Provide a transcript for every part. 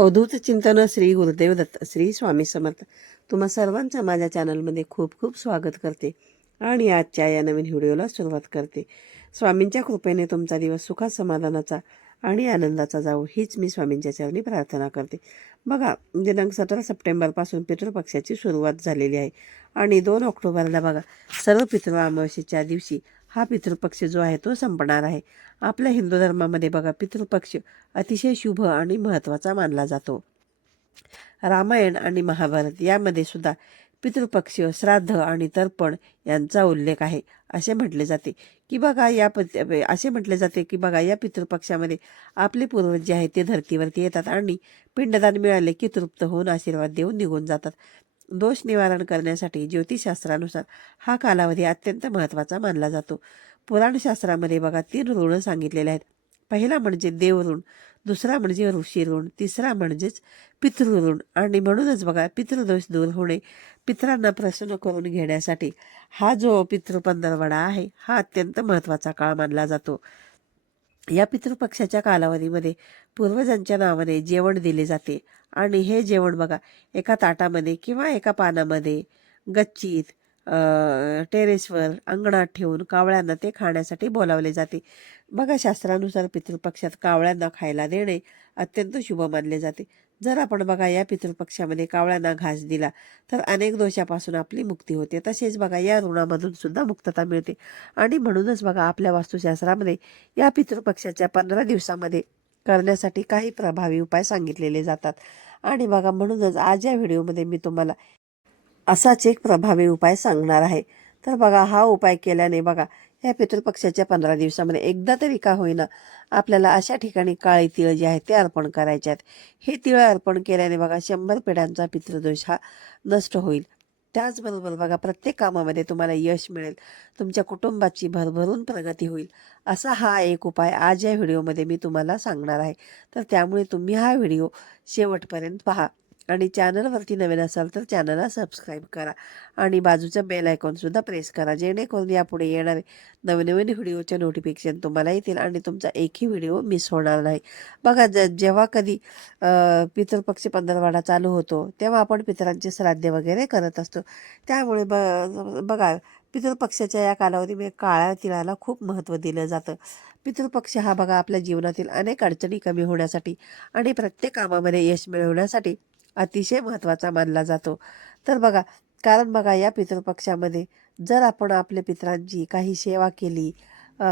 अवधूत चिंतन श्री गुरुदेव दत्त श्री स्वामी समर्थ. तुम्हा सर्वांचं माझ्या चॅनलमध्ये खूप खूप स्वागत करते आणि आजच्या या नवीन व्हिडिओला सुरुवात करते. स्वामींच्या कृपेने तुमचा दिवस सुखात समाधानाचा आणि आनंदाचा जावो हीच मी स्वामींच्या चरणी प्रार्थना करते. बघा दिनांक सतरा सप्टेंबरपासून पितृपक्षाची सुरुवात झालेली आहे. आणि दोन ऑक्टोबरला बघा सर्व पितृ अमावस्येच्या दिवशी हा पितृपक्ष जो आहे तो संपणार आहे. आपल्या हिंदू धर्मामध्ये बघा पितृपक्ष अतिशय शुभ आणि महत्त्वाचा मानला जातो. रामायण आणि महाभारत यामध्ये सुद्धा पितृपक्ष श्राद्ध आणि तर्पण यांचा उल्लेख आहे. असे म्हटले जाते की बघा या पत असे म्हटले जाते की बघा या पितृपक्षामध्ये आपले पूर्वज जे आहेत ते धर्तीवरती येतात आणि पिंडदान मिळाले की तृप्त होऊन आशीर्वाद देऊन निघून जातात. दोष निवारण करण्यासाठी ज्योतिषशास्त्रानुसार हा कालावधी अत्यंत महत्त्वाचा मानला जातो. पुराणशास्त्रामध्ये बघा तीन ऋण सांगितलेले आहेत. पहिला म्हणजे देवऋण दुसरा म्हणजे ऋषीऋण तिसरा म्हणजेच पितृऋण आणि म्हणूनच बघा पितृदोष दूर होणे पितरांना प्रसन्न करून घेण्यासाठी हा जो पितृपंधरवडा आहे हा अत्यंत महत्त्वाचा काळ मानला जातो. या पितृपक्षाच्या कालावधीमध्ये पूर्वजांच्या नावाने जेवण दिले जाते. आणि हे जेवण बघा एका ताटामध्ये किंवा एका पानामध्ये गच्चीत टेरेसवर अंगणात ठेवून कावळ्यांना ते खाण्यासाठी बोलावले जाते. बघा शास्त्रानुसार पितृपक्षात कावळ्यांना खायला देणे अत्यंत शुभ मानले जाते. जर आपण बघा या पितृपक्षामध्ये कावळ्यांना घास दिला तर अनेक दोषापासून आपली मुक्ती होते. तसेच बघा या ऋणामधून सुद्धा मुक्तता मिळते. आणि म्हणूनच बघा आपल्या वास्तुशास्त्रामध्ये या पितृपक्षाच्या पंधरा दिवसामध्ये करण्यासाठी काही प्रभावी उपाय सांगितलेले जातात. आणि बघा म्हणूनच आज या व्हिडिओमध्ये मी तुम्हाला असाच एक प्रभावी उपाय सांगणार आहे. तर बघा हा उपाय केल्याने बघा या पितृपक्षाच्या पंधरा दिवसामध्ये एकदा तरी का होईना आपल्याला अशा ठिकाणी काळे तिळ जे आहेत ते अर्पण करायचे आहेत हे तिळ अर्पण केल्याने बघा शंभर पिढ्यांचा पितृदोष हा नष्ट होईल. त्याचबरोबर बघा प्रत्येक कामामध्ये तुम्हाला यश मिळेल. तुमच्या कुटुंबाची भरभरून प्रगती होईल. असा हा एक उपाय आज या व्हिडिओमध्ये मी तुम्हाला सांगणार आहे. तर त्यामुळे तुम्ही हा व्हिडिओ शेवटपर्यंत पहा. आणि चॅनलवरती नवीन असाल तर चॅनलला सबस्क्राईब करा. आणि बाजूचं बेल आयकॉनसुद्धा प्रेस करा जेणेकरून यापुढे येणारे नवनवीन व्हिडिओचे नोटिफिकेशन तुम्हाला येतील आणि तुमचा एकही व्हिडिओ मिस होणार नाही. बघा ज जेव्हा कधी पितृपक्ष पंधरवाडा चालू होतो तेव्हा आपण पितरांचे श्राद्ध वगैरे करत असतो. त्यामुळे ब बघा पितृपक्षाच्या या कालावधीमध्ये म्हणजे काळ्या तिळाला खूप महत्त्व दिलं जातं. पितृपक्ष हा बघा आपल्या जीवनातील अनेक अडचणी कमी होण्यासाठी आणि प्रत्येक कामामध्ये यश मिळवण्यासाठी अतिशय महत्त्वाचा मानला जातो. तर बघा कारण बघा या पितृपक्षामध्ये जर आपण आपल्या पितरांची काही सेवा केली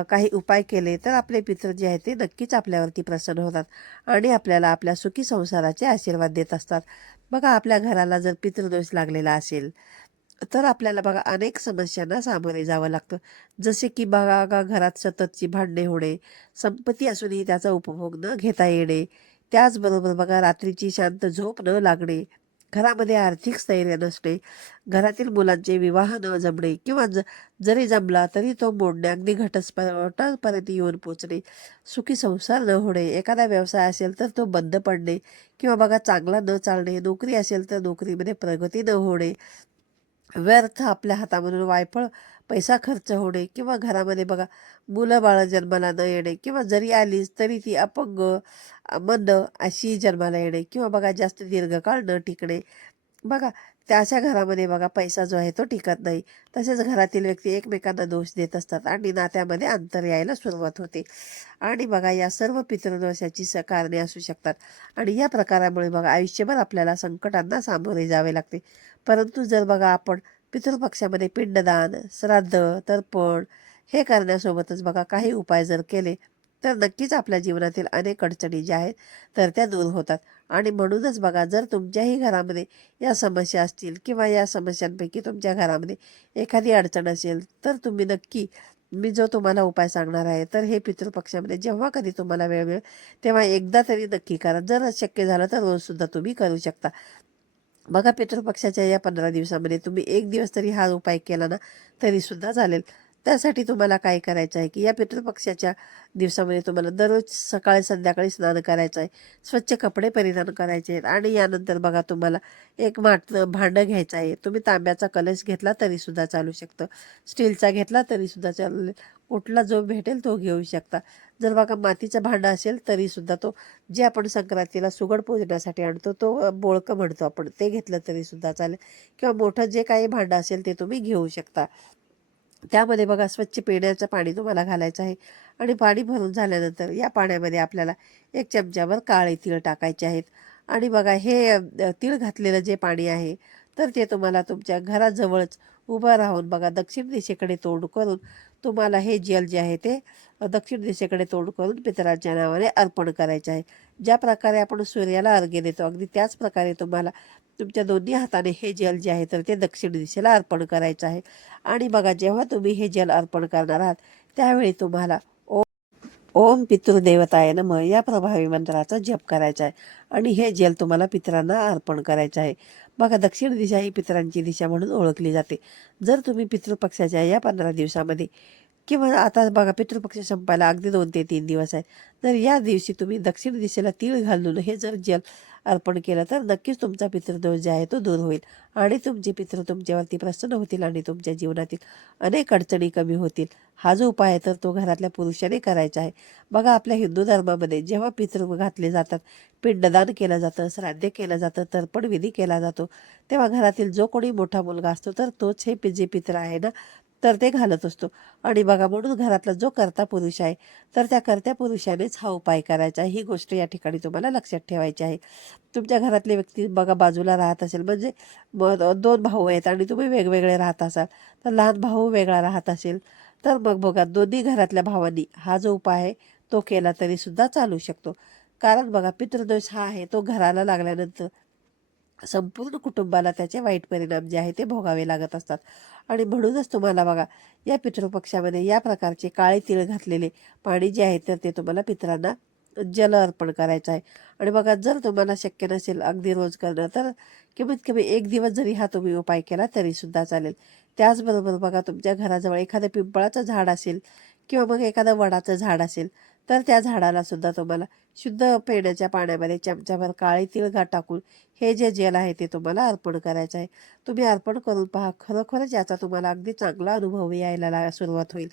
काही उपाय केले तर आपले पितृ जे आहेत ते नक्कीच आपल्यावरती प्रसन्न होतात आणि आपल्याला आपल्या सुखी संसाराचे आशीर्वाद देत असतात. बघा आपल्या घराला जर पितृदोष लागलेला असेल तर आपल्याला बघा अनेक समस्यांना सामोरे जावं लागतं. जसे की बघा घरात सततची भांडणे होणे संपत्ती असूनही त्याचा उपभोग न घेता येणे त्याचबरोबर बघा रात्रीची शांत झोप न लागणे घरामध्ये आर्थिक स्थैर्य नसणे घरातील मुलांचे विवाह न जमणे किंवा ज जरी जमला तरी तो मोडणे अगदी घटस्फोटापर्यंत येऊन पोचणे. सुखी संसार न होणे एखादा व्यवसाय असेल तर तो बंद पडणे किंवा बघा चांगला न चालणे नोकरी असेल तर नोकरीमध्ये प्रगती न होणे. व्यर्थ आपल्या हातामधून वायफळ पैसा खर्च होणे किंवा घरामध्ये बघा मुलं बाळं जन्माला न येणे किंवा जरी आलीच तरी ती अपंग मंद अशी जन्माला येणे किंवा बघा जास्त दीर्घकाळ न टिकणे. बघा त्या अशा घरामध्ये बघा पैसा जो आहे तो टिकत नाही. तसेच घरातील व्यक्ती एकमेकांना दोष देत असतात आणि नात्यामध्ये अंतर यायला सुरुवात होते. आणि बघा या सर्व पितृदोषाची कारणे असू शकतात. आणि या प्रकारामुळे बघा आयुष्यभर आपल्याला संकटांना सामोरे जावे लागते. परंतु जर बघा आपण पितृपक्षामध्ये पिंडदान श्राद्ध तर्पण हे करण्यासोबतच बघा काही उपाय जर केले तर नक्कीच आपल्या जीवनातील अनेक अडचणी ज्या आहेत तर त्या दूर होतात. आणि म्हणूनच बघा जर तुमच्याही घरामध्ये या समस्या असतील किंवा या समस्यांपैकी तुमच्या घरामध्ये एखादी अडचण असेल तर तुम्ही नक्की मी जो तुम्हाला उपाय सांगणार आहे तर हे पितृपक्षामध्ये जेव्हा कधी तुम्हाला वेळ मिळेल तेव्हा एकदा तरी नक्की करा. जर शक्य झालं तर रोजसुद्धा तुम्ही करू शकता. बघा पितृपक्षाच्या या पंधरा दिवसामध्ये तुम्ही एक दिवस तरी हा उपाय केला ना तरी सुद्धा चालेल. त्यासाठी तुम्हाला काय करायचं आहे की या पितृपक्षाच्या दिवसामध्ये तुम्हाला दररोज सकाळी संध्याकाळी स्नान करायचं आहे. स्वच्छ कपडे परिधान करायचे आहेत आणि यानंतर बघा तुम्हाला एक माट भांडं घ्यायचं आहे. तुम्ही तांब्याचा कलश घेतला तरीसुद्धा चालू शकतं. स्टीलचा घेतला तरीसुद्धा चालेल. कुठला जो भेटेल तो घेऊ शकता. जर बघा मातीचं भांडं असेल तरीसुद्धा तो जे आपण संक्रांतीला सुगड पूजण्यासाठी आणतो तो बोळकं म्हणतो आपण. ते घेतलं तरीसुद्धा चालेल. किंवा मोठं जे काही भांडं असेल ते तुम्ही घेऊ शकता. त्यामध्ये बघा स्वच्छ पिण्याचं पाणी तुम्हाला घालायचं आहे आणि पाणी भरून झाल्यानंतर या पाण्यामध्ये आपल्याला एक चमच्यावर काळे तीळ टाकायचे आहेत. आणि बघा हे तीळ घातलेलं जे पाणी आहे तर ते तुम्हाला तुमच्या घराजवळच उभं राहून बघा दक्षिण दिशेकडे तोंड करून तुम्हाला हे जल जे आहे ते दक्षिण दिशेकडे तोंड करून पितरांच्या नावाने अर्पण करायचे आहे. ज्या प्रकारे आपण सूर्याला अर्घ्य देतो अगदी त्याच प्रकारे तुम्हाला तुमच्या दोन्ही हाताने हे जल जे आहे तर ते दक्षिण दिशेला अर्पण करायचं आहे. आणि बघा जेव्हा तुम्ही हे जल अर्पण करणार आहात त्यावेळी तुम्हाला ओम ओम पितृदेवताय नम या प्रभावी मंत्राचा जप करायचा आहे. आणि हे जल तुम्हाला पितरांना अर्पण करायचं आहे. बघा दक्षिण दिशा ही पितरांची दिशा म्हणून ओळखली जाते. जर तुम्ही पितृपक्षाच्या या पंधरा दिवसामध्ये किंवा आता बघा पितृपक्ष संपायला अगदी दोन ते तीन दिवस आहे तर या दिवशी तुम्ही दक्षिण दिशेला तीळ घालून हे जर जल अर्पण केलं तर नक्कीच तुमचा पितृदोष जे आहे तो दूर होईल. आणि तुमचे पितृ तुमच्यावरती प्रसन्न होतील आणि तुमच्या जीवनातील अनेक अडचणी कमी होतील. हा जो उपाय आहे तर तो घरातल्या पुरुषाने करायचा आहे. बघा आपल्या हिंदू धर्मामध्ये जेव्हा पितृ घातले जातात पिंडदान केलं जातं श्राद्ध केलं जातं तर्पण विधी केला जातो तेव्हा घरातील जो कोणी मोठा मुलगा असतो तर तोच हे पि- जे पित्र आहे ना तर ते घालत असतो. आणि बघा म्हणून घरातला जो कर्ता पुरुष आहे तर त्या कर्त्या पुरुषानेच हा उपाय करायचा. आहे ही गोष्ट या ठिकाणी तुम्हाला लक्षात ठेवायची आहे. तुमच्या घरातले व्यक्ती बघा बाजूला राहत असेल म्हणजे दोन भाऊ आहेत आणि तुम्ही वेगवेगळे राहत असाल तर लहान भाऊ वेगळा राहत असेल तर मग बघा दोन्ही घरातल्या भावांनी हा जो उपाय आहे तो केला तरी सुद्धा चालू शकतो. कारण बघा पितृदोष हा आहे तो घराला लागल्यानंतर संपूर्ण कुटुंबाला त्याचे वाईट परिणाम जे आहे ते भोगावे लागत असतात. आणि म्हणूनच तुम्हाला बघा या पितृपक्षामध्ये या प्रकारचे काळे तिळ घातलेले पाणी जे आहे तर ते तुम्हाला पितरांना जल अर्पण करायचं आहे. आणि बघा जर तुम्हाला शक्य नसेल अगदी रोज करणं तर कमीत कमी एक दिवस जरी हा तुम्ही उपाय केला तरीसुद्धा चालेल. त्याचबरोबर बघा तुमच्या घराजवळ एखादं पिंपळाचं झाड असेल किंवा मग एखादं वडाचं झाड असेल तर त्या झाडाला सुद्धा तुम्हाला शुद्ध पेण्याच्या पाण्यामध्ये चमच्याभर काळे तिळगा टाकून हे जे जेल आहे ते तुम्हाला अर्पण करायचं आहे. तुम्ही अर्पण करून पहा. खरोखरच याचा तुम्हाला अगदी चांगला अनुभव यायला ला- सुरुवात होईल.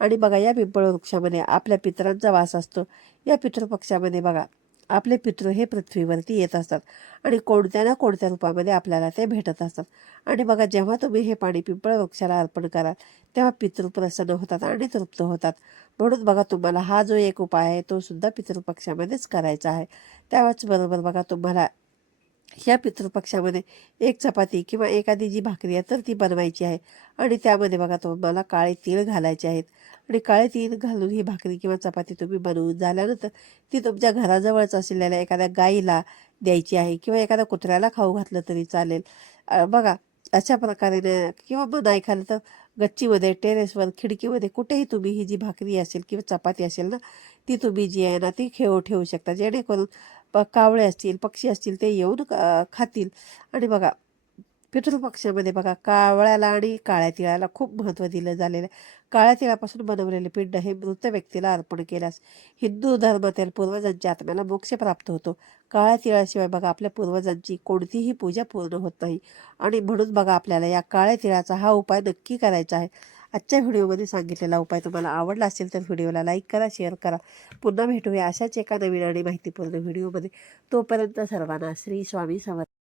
आणि बघा या पिंपळ वृक्षामध्ये आपल्या पितरांचा वास असतो. या पितृपक्षामध्ये बघा आपले पितृ हे पृथ्वीवरती येत असतात. आणि कोणत्या ना कोणत्या रूपामध्ये आपल्याला ते भेटत असतात. आणि बघा जेव्हा तुम्ही हे पाणी पिंपळ वृक्षाला अर्पण कराल तेव्हा पितृ प्रसन्न होतात आणि तृप्त होतात. म्हणून बघा तुम्हाला हा जो एक उपाय आहे तो सुद्धा पितृपक्षामध्येच करायचा आहे. त्याचबरोबर बघा तुम्हाला ह्या पितृपक्षामध्ये एक चपाती किंवा एखादी जी भाकरी आहे तर ती बनवायची आहे. आणि त्यामध्ये बघा तुम्हाला काळे तीळ घालायचे आहेत. आणि काळे तीळ घालून ही भाकरी किंवा चपाती तुम्ही बनवून झाल्यानंतर ती तुमच्या घराजवळच असलेल्या एखाद्या गाईला द्यायची आहे किंवा एखाद्या कुत्र्याला खाऊ घातलं तरी चालेल. बघा अशा प्रकारे किंवा मग नाही खाल्लं तर गच्चीमध्ये टेरेसवर खिडकीमध्ये कुठेही तुम्ही ही जी भाकरी असेल किंवा चपाती असेल ना ती तुम्ही जी आहे ना ती खेळ ठेवू शकता. जेणेकरून प कावळे असतील पक्षी असतील ते येऊन खातील. आणि बघा पितृपक्षामध्ये बघा कावळ्याला आणि काळ्या तिळाला खूप महत्त्व दिलं झालेलं आहे. काळ्या तिळापासून बनवलेले पिंड हे मृत व्यक्तीला अर्पण केल्यास हिंदू धर्मातील पूर्वजांच्या आत्म्याला मोक्ष प्राप्त होतो. काळ्या तिळाशिवाय बघा आपल्या पूर्वजांची कोणतीही पूजा पूर्ण होत नाही. आणि म्हणून बघा आपल्याला या काळ्या तिळाचा हा उपाय नक्की करायचा आहे. आजच्या व्हिडिओमध्ये सांगितलेला उपाय तुम्हाला आवडला असेल तर व्हिडिओला लाईक करा शेअर करा. पुन्हा भेटूया अशाच एका नवीन आणि माहितीपूर्ण व्हिडिओमध्ये. तोपर्यंत सर्वांना श्री स्वामी समर्थ.